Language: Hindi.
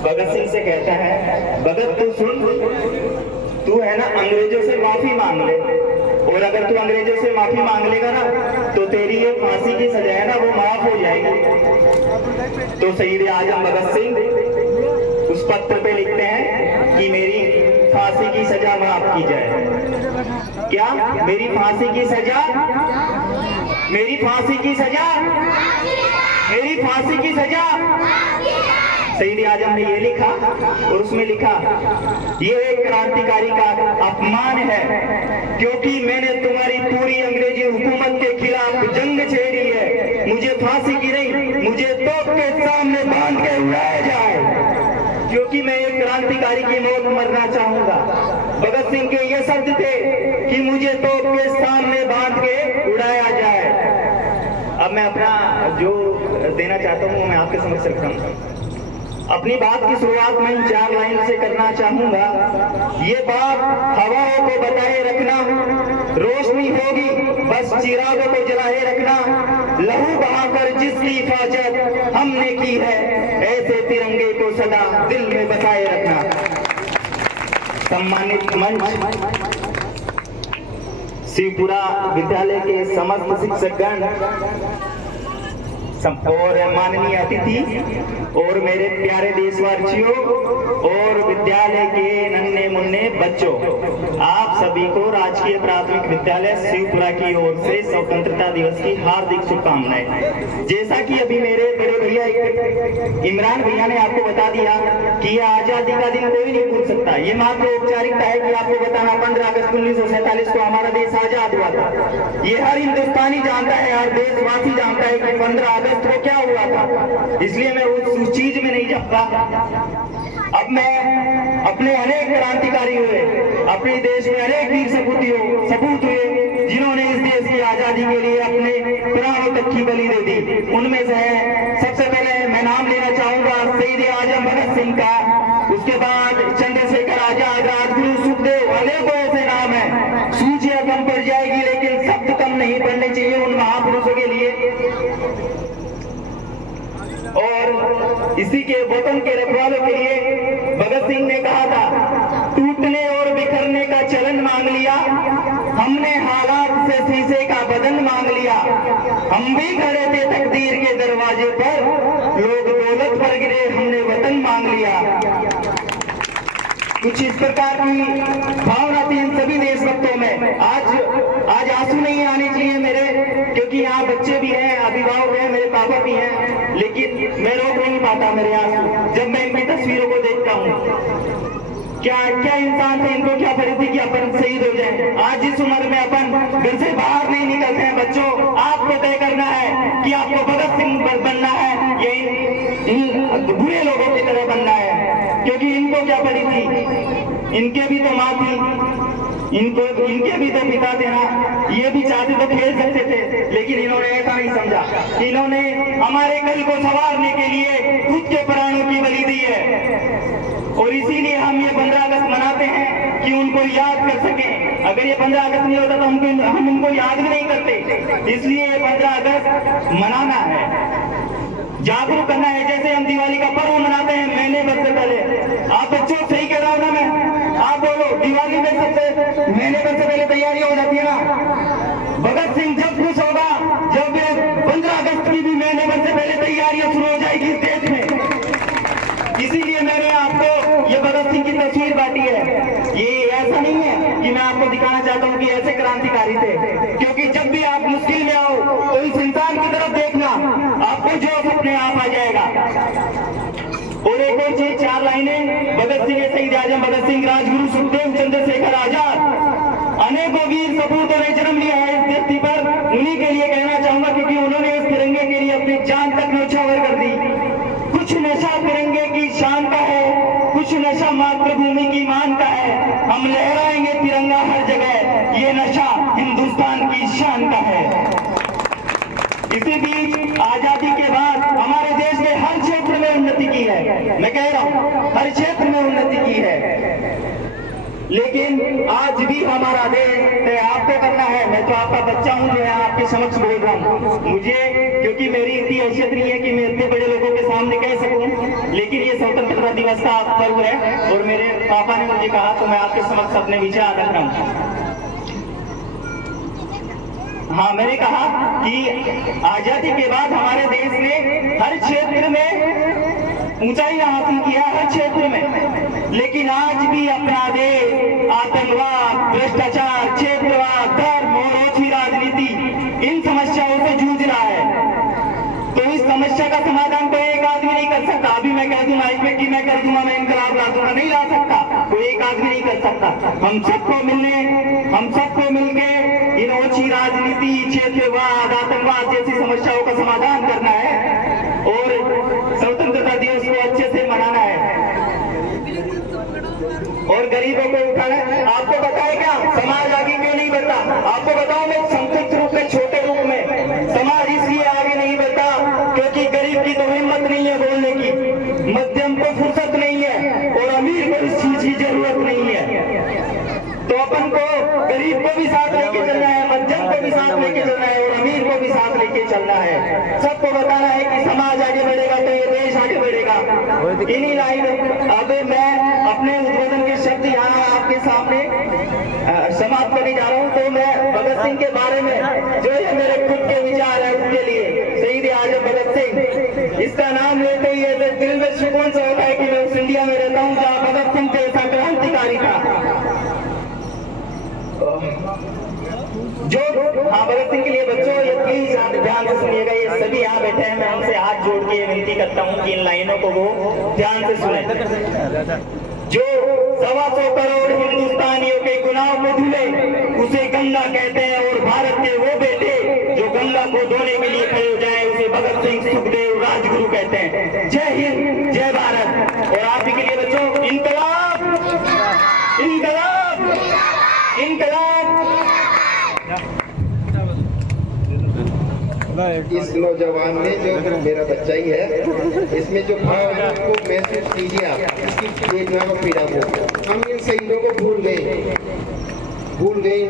भगत सिंह से कहता है, भगत तू सुन, तू है ना अंग्रेजों से माफी मांग ले, और अगर तू अंग्रेजों से माफी मांग लेगा ना तो तेरी ये फांसी की सजा है ना वो माफ हो जाएगी। तो शहीद आजम भगत सिंह उस पत्र पे लिखते हैं कि मेरी फांसी की सजा माफ की जाए। क्या मेरी फांसी की सजा, मेरी फांसी की सजा, मेरी फांसी की सजा। शहीद आजम ने ये लिखा और उसमें लिखा, ये एक क्रांतिकारी का अपमान है क्योंकि मैंने तुम्हारी पूरी अंग्रेजी हुकूमत के खिलाफ जंग छेड़ी है। मुझे फांसी की नहीं, मुझे तोप के सामने बांध के उड़ाया जाए क्योंकि मैं एक क्रांतिकारी की मौत मरना चाहूंगा। भगत सिंह के ये शब्द थे कि मुझे तोप के सामने बांध के उड़ाया जाए। अब मैं अपना जो देना चाहता हूँ मैं आपके समक्ष रखता हूँ। अपनी बात की शुरुआत में इन 4 लाइन से करना चाहूंगा। ये बात हवाओं को बताए रखना, रोशनी होगी बस चिरागों को जलाए रखना, लहू बहाकर जिसकी हिफाजत हमने की है, ऐसे तिरंगे को सदा दिल में बसाए रखना। सम्मानित मंच, शिवपुरा विद्यालय के समस्त शिक्षकगण और माननीय अतिथि और मेरे प्यारे देशवासियों और विद्यालय के नन्हे मुन्ने बच्चों, आप सभी को राजकीय प्राथमिक विद्यालय शिवपुरा की ओर से स्वतंत्रता दिवस की हार्दिक शुभकामनाएं। जैसा कि अभी मेरे बड़े भैया इमरान भैया ने आपको बता दिया कि यह आजादी का दिन कोई नहीं भूल सकता। ये मात्र औपचारिकता है कि आपको बताना 15 अगस्त 1947 को हमारा देश आजाद हुआ था। ये हर हिंदुस्तानी जानता है, हर देशवासी जानता है कि 15 अगस्त को क्या हुआ था, इसलिए मैं उस चीज में नहीं जाऊंगा। अब मैं अपने अनेक क्रांतिकारी हुए, अपने देश में अनेक वीर सपूत हुए जिन्होंने इस देश की आजादी के लिए अपने प्राणों तक की बलि दे दी। उनमें से सबसे पहले मैं नाम लेना चाहूंगा शहीद आजम भगत सिंह का, उसके बाद चंद्रशेखर आजाद, राजगुरु सुखदेव, अनेकों ऐसे नाम है। सूचियां कम पड़ जाएगी लेकिन शब्द कम नहीं पड़ने चाहिए उन महापुरुषों के लिए। और इसी के वतन के रखवालों के लिए भगत सिंह ने कहा था, टूटने और बिखरने का चलन मांग लिया हमने, हालात से शीशे का बदन मांग लिया। हम भी खड़े थे तकदीर के दरवाजे पर, लोग दौलत पर गिरे हमने वतन मांग लिया। कुछ इस प्रकार की भावना थी इन सभी देशभक्तों में। आज आंसू नहीं आने चाहिए मेरे, क्योंकि यहाँ बच्चे भी हैं, अभिभावक हैं, मेरे पापा भी हैं, लेकिन मैं रोक नहीं पाता मेरे आंसू जब मैं इनकी तस्वीरों को देखता हूँ। क्या इंसान थे, इनको क्या पड़ी थी कि अपन शहीद हो जाए। आज जिस उम्र में अपन घर से बाहर नहीं निकलते हैं बच्चों, आपको तय करना है कि आपको भगत सिंह बनना है या इन बुरे लोगों की तरह बनना है, क्योंकि इनको क्या पड़ी थी, इनके भी तो माँ थी, इनके भी तो पिता थे ना। ये भी चाहते तो खेल सकते थे, लेकिन इन्होंने ऐसा नहीं समझा। इन्होंने हमारे कल को संवारने के लिए खुद के प्राणों की बलि दी है। और इसीलिए हम ये 15 अगस्त मनाते हैं कि उनको याद कर सकें। अगर ये 15 अगस्त नहीं होता तो हम उनको याद भी नहीं करते। इसलिए ये 15 अगस्त मनाना है, जागरूक करना है। जैसे हम दिवाली का पर्व मनाते हैं महीने भर से पहले। आप बच्चों सही कह रहा हूं ना मैं, आप बोलो दिवाली में सबसे महीने भर से पहले तैयारी हो जाती है ना। भगत सिंह जब खुश होगा जब 15 अगस्त की भी महीने भर से पहले तैयारियां शुरू हो जाएगी इस देश में। इसीलिए मैंने आपको ये भगत सिंह की तस्वीर बांटी है। ये ऐसा नहीं है कि मैं आपको दिखाना चाहता हूँ कि ऐसे क्रांतिकारी थे, क्योंकि जब भी आप मुश्किल में आओ तो इस इंसान की तरफ देखना, आपको जो अपने आप आ जाएगा। और एक और चीज, 4 लाइनें भगत सिंह, शहीद आजम भगत सिंह, राजगुरु सुखदेव, चंद्रशेखर आजाद, अनेकों वीर सपूतों ने जन्म लिया है इस धरती पर। उन्हीं के लिए कहना चाहूंगा क्योंकि उन्होंने इस तिरंगे के लिए अपनी जान तक न्यौछावर कर दी। कुछ नशा तिरंगे की शान का है, कुछ नशा मातृभूमि की मान का है। हम लहराएंगे तिरंगा हर जगह, ये नशा हिंदुस्तान की शान का है। इसी बीच आजादी के बाद हमारे देश ने हर क्षेत्र में उन्नति की है। मैं कह रहा हूं हर क्षेत्र में उन्नति की है, लेकिन आज भी हमारा देश आप पे करना है। मैं तो आपका बच्चा हूं जो है आपके समक्ष बोल रहा हूं। मुझे क्योंकि मेरी इतनी हैसियत नहीं है कि मैं इतने बड़े लोगों के सामने कह सकूं, लेकिन ये स्वतंत्रता दिवस का पर्व है और मेरे पापा ने मुझे कहा तो मैं आपके समक्ष अपने विचार रख रहा हूं। हाँ, मैंने कहा कि आजादी के बाद हमारे देश ने हर क्षेत्र में ऊंचाई हासिल किया, हर क्षेत्र में, लेकिन आज भी अपराध, आतंकवाद, भ्रष्टाचार, क्षेत्रवाद, धर्म और ओछी राजनीति इन समस्याओं से जूझ रहा है। तो इस समस्या का समाधान तो एक आदमी नहीं कर सकता। अभी मैं कह दूं माइक में कि मैं कर दूंगा, मैं इनकलाब ला दूंगा, नहीं ला सकता, कोई एक आदमी नहीं कर सकता। हम सबको मिलके इन ओछी राजनीति, क्षेत्रवाद, आतंकवाद जैसी समस्याओं का समाधान करना है और स्वतंत्रता दिवस को अच्छे से मनाना है और गरीबों को उठाना है। आपको बताए क्या समाज आगे क्यों नहीं बढ़ता? आपको बताओ मैं संकुचित रूप में, छोटे रूप में, समाज इसलिए आगे नहीं बढ़ता क्योंकि गरीब की तो हिम्मत नहीं है बोलने की, मध्यम को फुर्सत नहीं है और अमीर को इस चीज की जरूरत नहीं है। तो अपन को गरीब को भी साथ लेके चलना है, मध्यम को भी साथ लेके चलना है और अमीर को भी साथ लेके चलना है। सबको बताना है कि समाज आगे बढ़ेगा तो ये देश आगे बढ़ेगा। इन्हीं लाइन अब मैं अपने उद्बोधन के शब्द यहाँ आपके सामने समाप्त करने जा रहा हूँ। तो मैं भगत सिंह के बारे में जो है मेरे खुद के विचार है उसके लिए, शहीद आजम भगत सिंह, इसका नाम लेते ही ऐसे दिल में सुकून से होता है कि मैं उस इंडिया में रहता हूँ जहाँ भगत सिंह जैसा क्रांतिकारी था। जो हाँ, भगत सिंह के लिए बच्चों ये प्लीज ध्यान से सुनिएगा, ये सभी यहाँ बैठे हैं, मैं उनसे हाथ जोड़ के विनती करता हूँ कि इन लाइनों को वो ध्यान से सुने। जो 125 करोड़ हिंदुस्तानियों के गुनाहों को धुले उसे गंगा कहते हैं और भारत के वो बेटे जो गंगा को धोने के लिए खड़े हो जाए उसे भगत सिंह, सुखदेव, राजगुरु कहते हैं। जय हिंद, जय भारत। और आप ही के लिए बच्चों इनकलाब, इनकलाब, इनकलाब। इस नौजवान में जो मेरा बच्चा ही है, इसमें जो भाव है उसको महसूस कीजिए आप, इसकी वेदना को, पीड़ा को। हम इन शहीदों को भूल गए।